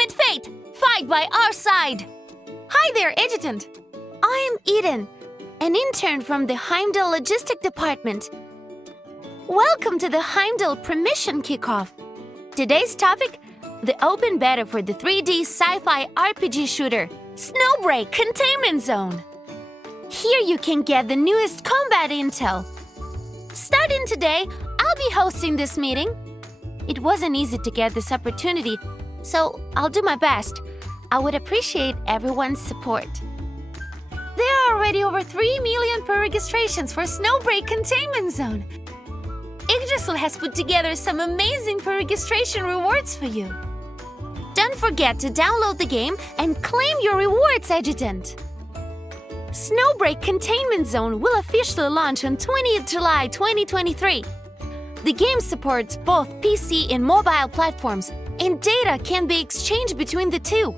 Ultimate fate! Fight by our side! Hi there, Adjutant! I am Eden, an intern from the Heimdall Logistic Department. Welcome to the Heimdall Permission Kickoff. Today's topic, the open beta for the 3D sci-fi RPG shooter, Snowbreak Containment Zone. Here you can get the newest combat intel. Starting today, I'll be hosting this meeting. It wasn't easy to get this opportunity, so I'll do my best. I would appreciate everyone's support. There are already over 3 million per-registrations for Snowbreak Containment Zone. Yggdrasil has put together some amazing per-registration rewards for you. Don't forget to download the game and claim your rewards, Adjutant. Snowbreak Containment Zone will officially launch on 20th July 2023. The game supports both PC and mobile platforms, and data can be exchanged between the two.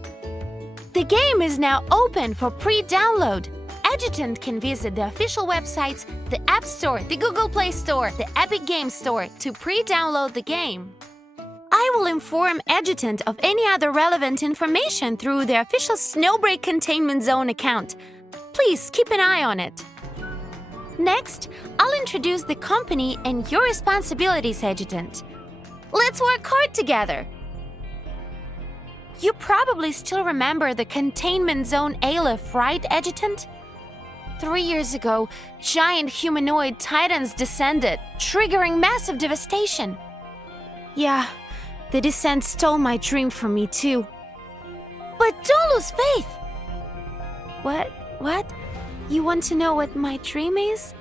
The game is now open for pre-download. Adjutant can visit the official websites, the App Store, the Google Play Store, the Epic Games Store to pre-download the game. I will inform Adjutant of any other relevant information through the official Snowbreak Containment Zone account. Please keep an eye on it. Next, I'll introduce the company and your responsibilities, Adjutant. Let's work hard together. You probably still remember the Containment Zone Aleph, right, Adjutant? 3 years ago, giant humanoid titans descended, triggering massive devastation. Yeah, the descent stole my dream from me too. But don't lose faith! What? You want to know what my dream is?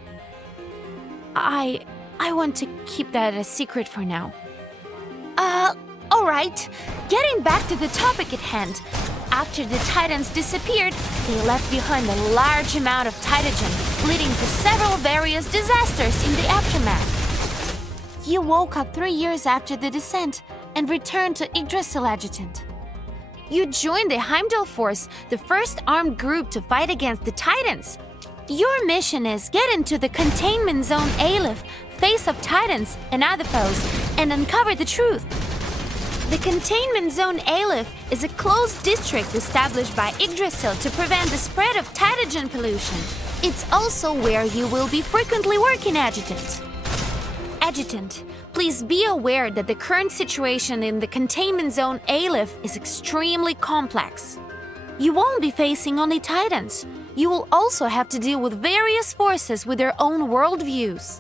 I want to keep that a secret for now. Alright. Getting back to the topic at hand. After the Titans disappeared, they left behind a large amount of Titagen, leading to several various disasters in the aftermath. You woke up 3 years after the descent and returned to Yggdrasil, Adjutant. You joined the Heimdall Force, the first armed group to fight against the Titans. Your mission is get into the Containment Zone Aleph, face off Titans and other foes, and uncover the truth. The Containment Zone Aleph is a closed district established by Yggdrasil to prevent the spread of Titagen pollution. It's also where you will be frequently working, Adjutant. Adjutant, please be aware that the current situation in the Containment Zone Aleph is extremely complex. You won't be facing only Titans. You will also have to deal with various forces with their own worldviews.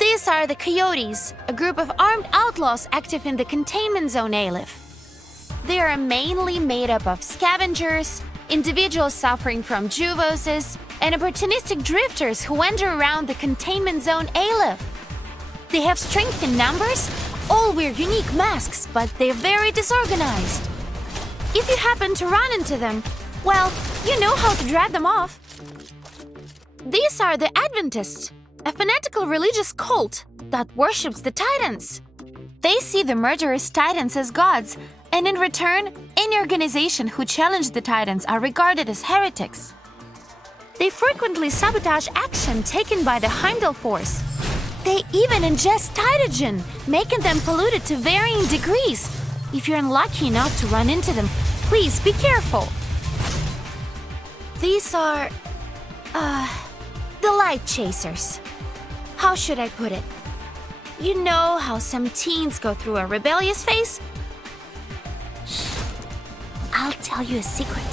These are the Coyotes, a group of armed outlaws active in the Containment Zone Aleph. They are mainly made up of scavengers, individuals suffering from juvoses, and opportunistic drifters who wander around the Containment Zone Aleph. They have strength in numbers, all wear unique masks, but they're very disorganized. If you happen to run into them, well, you know how to drag them off. These are the Adventists, a fanatical religious cult that worships the Titans. They see the murderous Titans as gods, and in return, any organization who challenge the Titans are regarded as heretics. They frequently sabotage action taken by the Heimdall Force. They even ingest Titagen, making them polluted to varying degrees. If you're unlucky enough to run into them, please be careful. These are, the Light Chasers. How should I put it? You know how some teens go through a rebellious phase? Shh. I'll tell you a secret.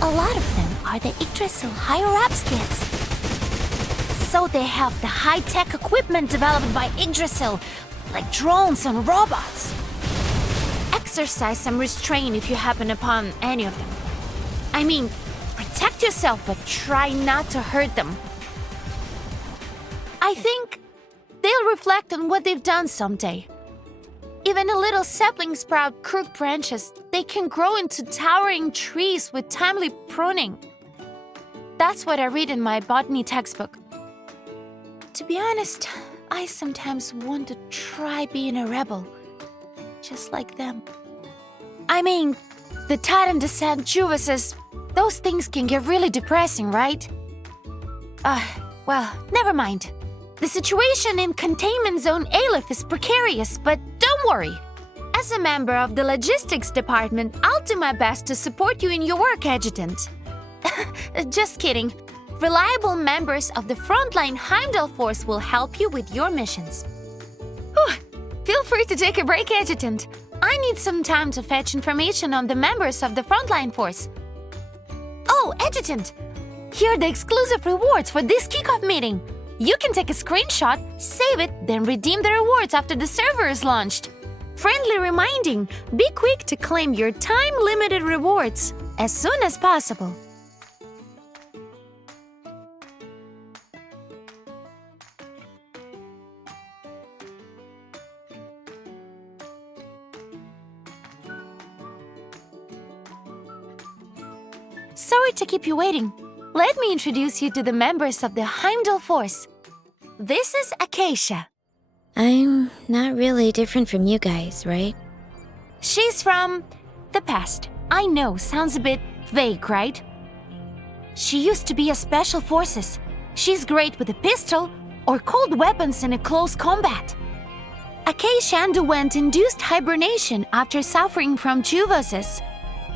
A lot of them are the Yggdrasil higher-ups kids. So they have the high-tech equipment developed by Yggdrasil, like drones and robots. Exercise some restraint if you happen upon any of them. I mean, protect yourself, but try not to hurt them. I think they'll reflect on what they've done someday. Even a little sapling sprout crooked branches, they can grow into towering trees with timely pruning. That's what I read in my botany textbook. To be honest, I sometimes want to try being a rebel, just like them. I mean, the Titan descent juvices, those things can get really depressing, right? Well, never mind. The situation in Containment Zone Aleph is precarious, but don't worry. As a member of the logistics department, I'll do my best to support you in your work, Adjutant. Just kidding. Reliable members of the frontline Heimdall force will help you with your missions. Whew. Feel free to take a break, Adjutant. I need some time to fetch information on the members of the frontline force. Oh, Adjutant! Here are the exclusive rewards for this kickoff meeting. You can take a screenshot, save it, then redeem the rewards after the server is launched. Friendly reminding, be quick to claim your time-limited rewards as soon as possible. Sorry to keep you waiting. Let me introduce you to the members of the Heimdall force. This is Acacia. I'm not really different from you guys, right? She's from the past. I know, sounds a bit vague, right? She used to be a special forces. She's great with a pistol or cold weapons in a close combat. Acacia underwent induced hibernation after suffering from tuberculosis,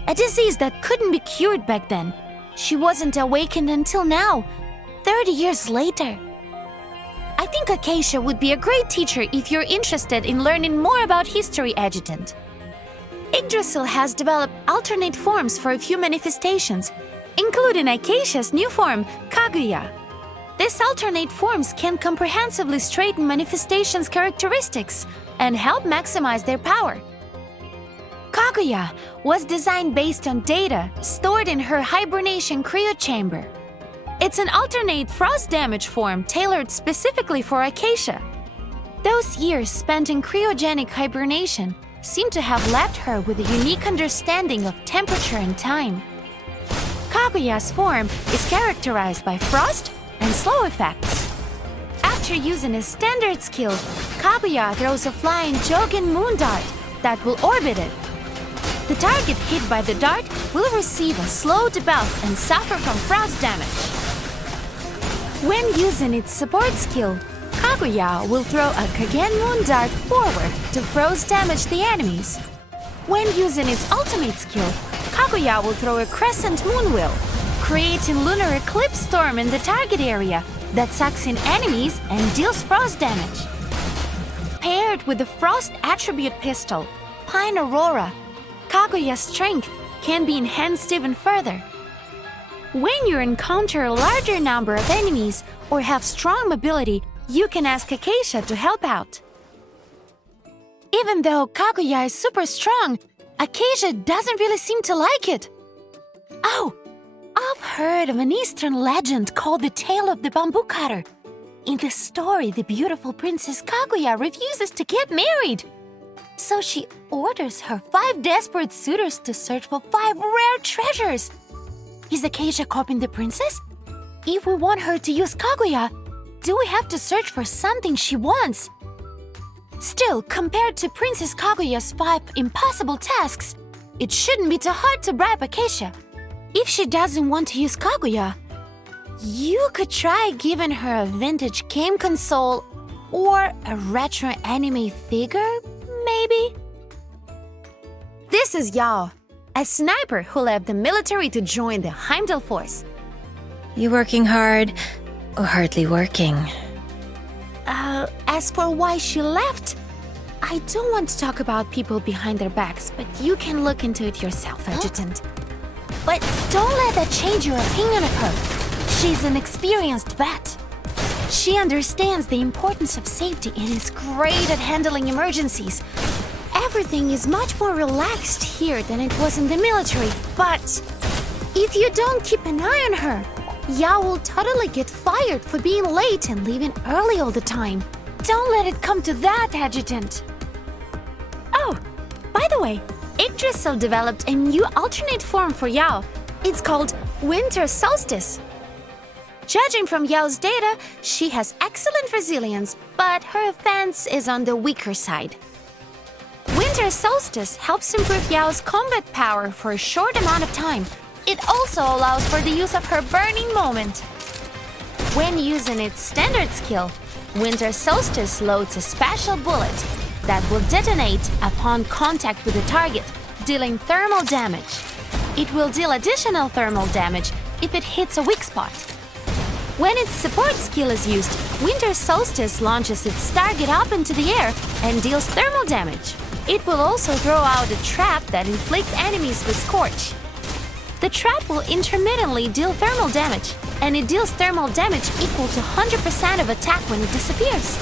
a disease that couldn't be cured back then. She wasn't awakened until now, 30 years later. I think Acacia would be a great teacher if you're interested in learning more about history, Adjutant. Yggdrasil has developed alternate forms for a few manifestations, including Acacia's new form, Kaguya. These alternate forms can comprehensively straighten manifestations' characteristics and help maximize their power. Kaguya was designed based on data stored in her hibernation cryo chamber. It's an alternate frost damage form tailored specifically for Acacia. Those years spent in cryogenic hibernation seem to have left her with a unique understanding of temperature and time. Kaguya's form is characterized by frost and slow effects. After using a standard skill, Kaguya throws a flying Jogen moon dart that will orbit it. The target hit by the dart will receive a slow debuff and suffer from frost damage. When using its support skill, Kaguya will throw a Kagen moon dart forward to frost damage the enemies. When using its ultimate skill, Kaguya will throw a crescent moon wheel, creating lunar eclipse storm in the target area that sucks in enemies and deals frost damage. Paired with the frost attribute pistol, Pine Aurora, Kaguya's strength can be enhanced even further. When you encounter a larger number of enemies or have strong mobility, you can ask Acacia to help out. Even though Kaguya is super strong, Acacia doesn't really seem to like it. Oh, I've heard of an Eastern legend called the Tale of the Bamboo Cutter. In the story, the beautiful Princess Kaguya refuses to get married. So she orders her 5 desperate suitors to search for 5 rare treasures. Is Acacia copying the princess? If we want her to use Kaguya, do we have to search for something she wants? Still, compared to Princess Kaguya's 5 impossible tasks, it shouldn't be too hard to bribe Acacia. If she doesn't want to use Kaguya, you could try giving her a vintage game console or a retro anime figure, maybe? This is Yao, a sniper who left the military to join the Heimdall force. You working hard or hardly working? As for why she left, I don't want to talk about people behind their backs, but you can look into it yourself, Adjutant. But don't let that change your opinion of her. She's an experienced vet. She understands the importance of safety and is great at handling emergencies. Everything is much more relaxed here than it was in the military, but if you don't keep an eye on her, Yao will totally get fired for being late and leaving early all the time. Don't let it come to that, Adjutant. Oh, by the way, Yggdrasil developed a new alternate form for Yao. It's called Winter Solstice. Judging from Yao's data, she has excellent resilience, but her offense is on the weaker side. Winter Solstice helps improve Yao's combat power for a short amount of time. It also allows for the use of her Burning Moment. When using its standard skill, Winter Solstice loads a special bullet. that will detonate upon contact with the target, dealing thermal damage. It will deal additional thermal damage if it hits a weak spot. When its support skill is used, Winter Solstice launches its target up into the air and deals thermal damage. It will also throw out a trap that inflicts enemies with Scorch. The trap will intermittently deal thermal damage, and it deals thermal damage equal to 100% of attack when it disappears.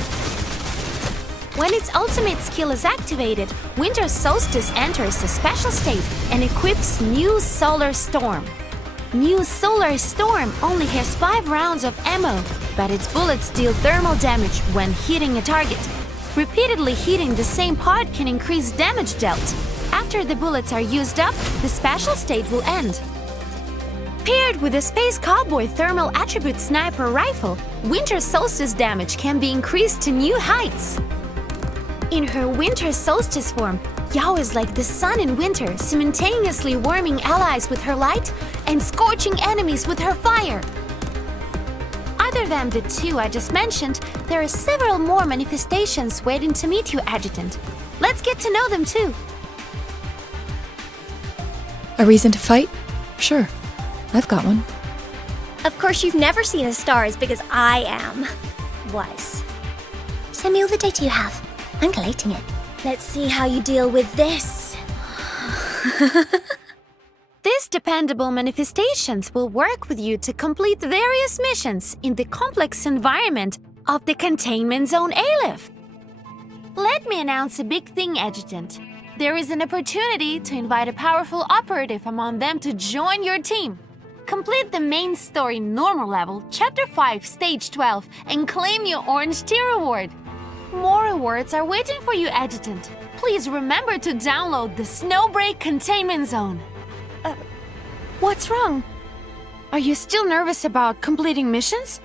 When its ultimate skill is activated, Winter Solstice enters a special state and equips New Solar Storm. New Solar Storm only has 5 rounds of ammo, but its bullets deal thermal damage when hitting a target. Repeatedly hitting the same part can increase damage dealt. After the bullets are used up, the special state will end. Paired with the Space Cowboy Thermal Attribute Sniper Rifle, Winter Solstice damage can be increased to new heights. In her Winter Solstice form, Yao is like the sun in winter, simultaneously warming allies with her light and scorching enemies with her fire. Other than the 2 I just mentioned, there are several more manifestations waiting to meet you, Adjutant. Let's get to know them too. A reason to fight? Sure. I've got one. Of course, you've never seen a star as big as I am. Was. Send me all the data you have. I'm collating it. Let's see how you deal with this. These dependable manifestations will work with you to complete various missions in the complex environment of the Containment Zone Aleph. Let me announce a big thing, Adjutant. There is an opportunity to invite a powerful operative among them to join your team. Complete the main story normal level, Chapter 5, Stage 12, and claim your Orange Tier Reward. More rewards are waiting for you, Adjutant. Please remember to download the Snowbreak Containment Zone. What's wrong? Are you still nervous about completing missions?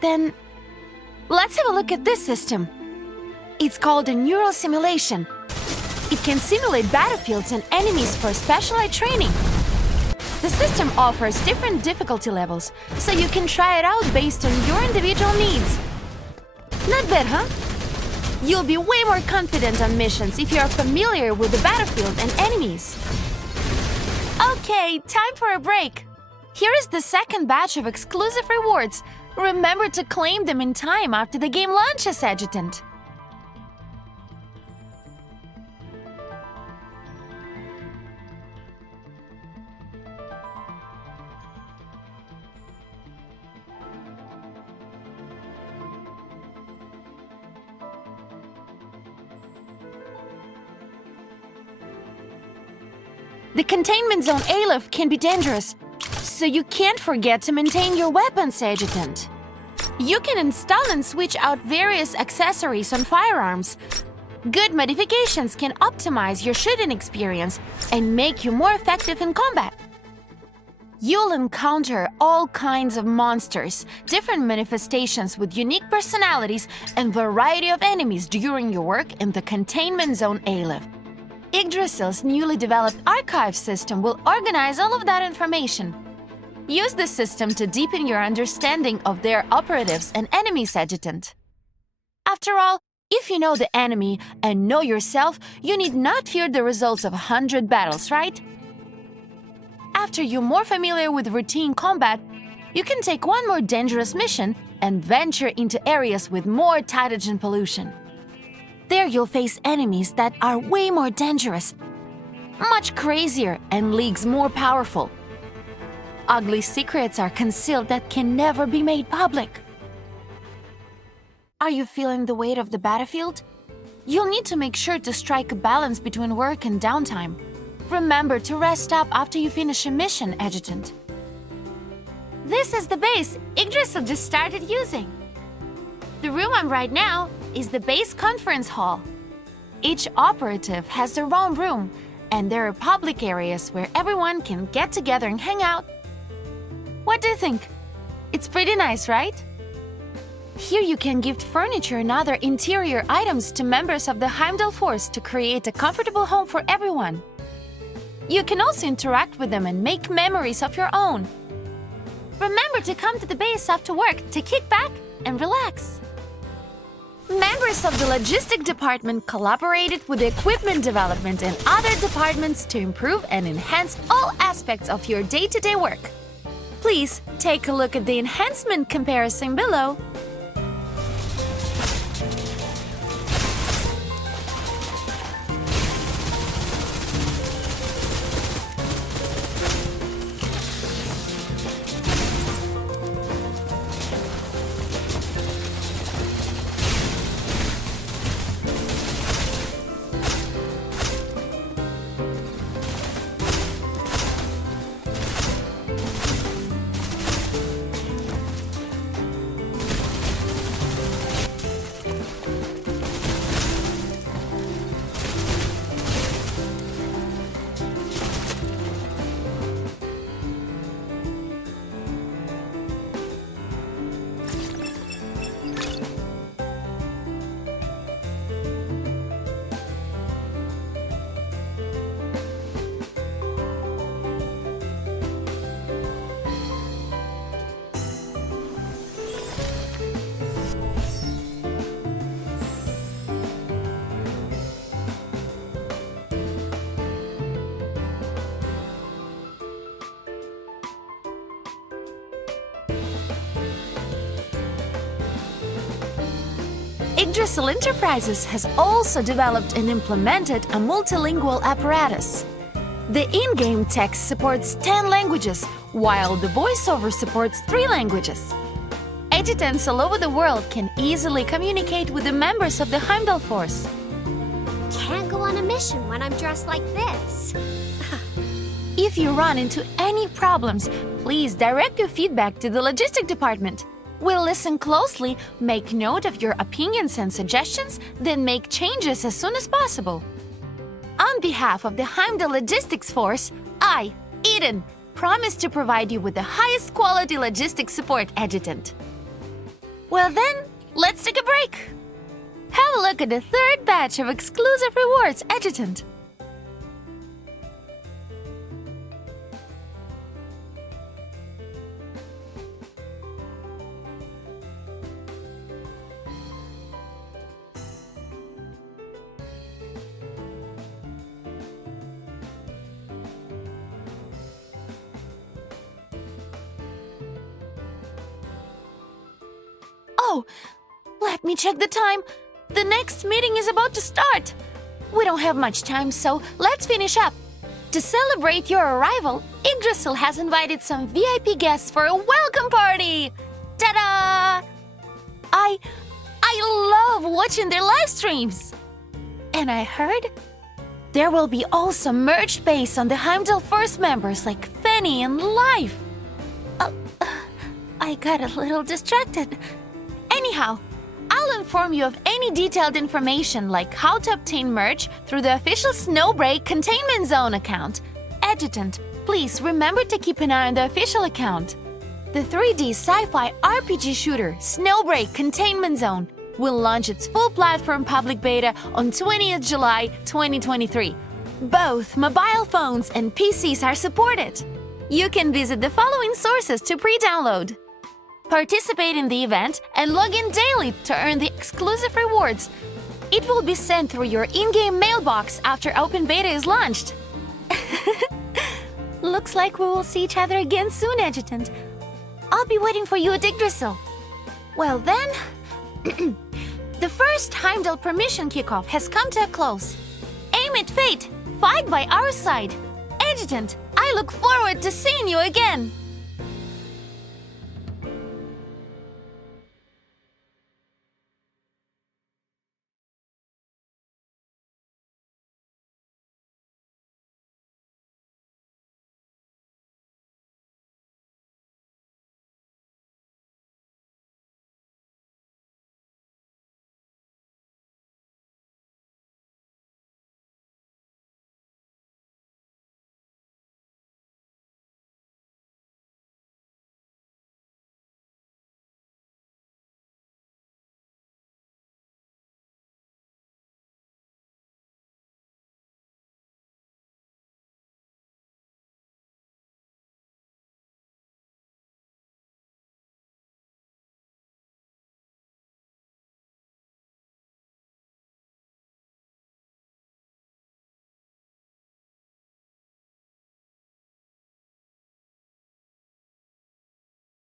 Then let's have a look at this system. It's called a neural simulation. It can simulate battlefields and enemies for specialized training. The system offers different difficulty levels, so you can try it out based on your individual needs. Not bad, huh? You'll be way more confident on missions if you're familiar with the battlefield and enemies. Okay, time for a break. Here is the second batch of exclusive rewards. Remember to claim them in time after the game launches, Adjutant. The Containment Zone Aleph can be dangerous, so you can't forget to maintain your weapons, Adjutant. You can install and switch out various accessories on firearms. Good modifications can optimize your shooting experience and make you more effective in combat. You'll encounter all kinds of monsters, different manifestations with unique personalities, and variety of enemies during your work in the Containment Zone Aleph. Yggdrasil's newly developed archive system will organize all of that information. Use the system to deepen your understanding of their operatives and enemies, Adjutant. After all, if you know the enemy and know yourself, you need not fear the results of 100 battles, right? After you're more familiar with routine combat, you can take one more dangerous mission and venture into areas with more titagen pollution. There you'll face enemies that are way more dangerous, much crazier, and leagues more powerful. Ugly secrets are concealed that can never be made public. Are you feeling the weight of the battlefield? You'll need to make sure to strike a balance between work and downtime. Remember to rest up after you finish a mission, Adjutant. This is the base Yggdrasil just started using. The room I'm right now is the base conference hall. Each operative has their own room, and there are public areas where everyone can get together and hang out. What do you think? It's pretty nice, right? Here you can gift furniture and other interior items to members of the Heimdall force to create a comfortable home for everyone. You can also interact with them and make memories of your own. Remember to come to the base after work to kick back and relax. Members of the logistic department collaborated with the equipment development and other departments to improve and enhance all aspects of your day-to-day work. Please take a look at the enhancement comparison below. Yggdrasil Enterprises has also developed and implemented a multilingual apparatus. The in-game text supports 10 languages, while the voiceover supports 3 languages. Adjutants all over the world can easily communicate with the members of the Heimdall force. Can't go on a mission when I'm dressed like this. If you run into any problems, please direct your feedback to the logistic department. We'll listen closely, make note of your opinions and suggestions, then make changes as soon as possible. On behalf of the Heimdall Logistics Force, I, Eden, promise to provide you with the highest quality logistics support, Adjutant. Well then, let's take a break. Have a look at the third batch of exclusive rewards, Adjutant. Oh, let me check the time. The next meeting is about to start. We don't have much time, so let's finish up. To celebrate your arrival, Yggdrasil has invited some VIP guests for a welcome party. Ta-da! I love watching their live streams. And I heard there will be also merged based on the Heimdall First members like Fanny and Life. I got a little distracted. Anyhow, I'll inform you of any detailed information like how to obtain merch through the official Snowbreak Containment Zone account. Adjutant, please remember to keep an eye on the official account. The 3D sci-fi RPG shooter Snowbreak Containment Zone will launch its full platform public beta on 20th July 2023. Both mobile phones and PCs are supported. You can visit the following sources to pre-download. Participate in the event and log in daily to earn the exclusive rewards. It will be sent through your in-game mailbox after open beta is launched. Looks like we will see each other again soon, Adjutant. I'll be waiting for you at Yggdrasil. Well then, the first Heimdall permission kickoff has come to a close. Aim at fate, fight by our side. Adjutant, I look forward to seeing you again.